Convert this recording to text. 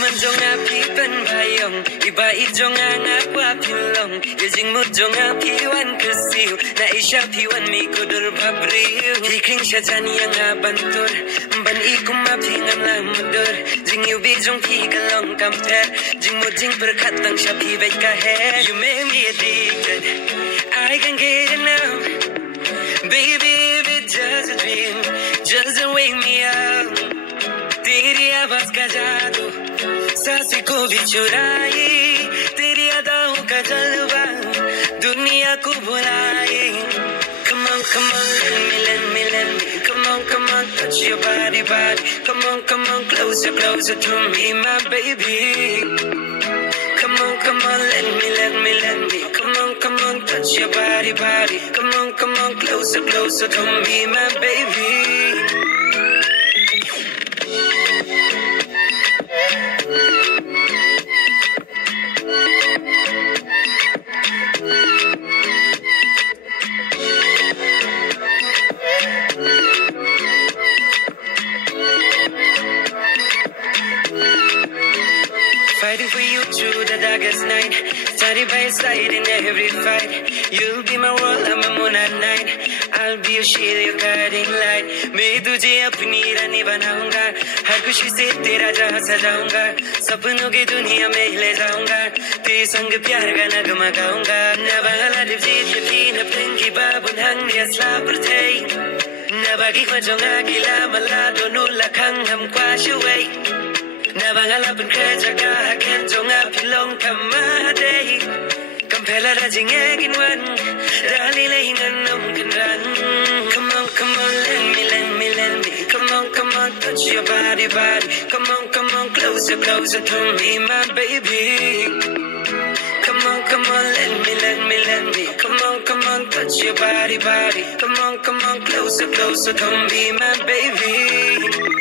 man jonga pi pen bayong iba I jonga ngapa pilong yajing mut jonga pi wan kesiu na isha pi wan mi kudur babriu hikring shajan yang abantur ban ikum ma pi ngam la mudur jing yu bi jong pi kalong compare jing mut jing berkat tang sha pi bai ka he you make me addicted I can get enough baby if it's just a dream just wake me up तेरी आवाज का जादू सांस को भी चुराए तेरी अदाओं का जलवा दुनिया को भुलाए come on let me come on touch your body come on closer to me my baby come on let me come on touch your body come on closer to me my baby Fighting for you through the darkest night Side by side in every fight You'll be my world, I'm a moon at night I'll be your shield, your guiding light मैं तुझे अपनी रानी बनाऊंगा हर खुशी से तेरा जहां सजाऊंगा सपनों की दुनिया में ले जाऊंगा तेरे संग प्यार का नगमा गाऊंगा नबाला दिवजीत यकीन अपनी babun hang dia slapertei nabagi kwa jonga gila malado nula khang ham kwa shuwei nabangala pun kerja ken jonga pilong kamade kampela da jingegin wan dali lehingan nom kenran come on let me come on touch your body come on closer to me my baby come on let me come on touch your body come on closer to me my baby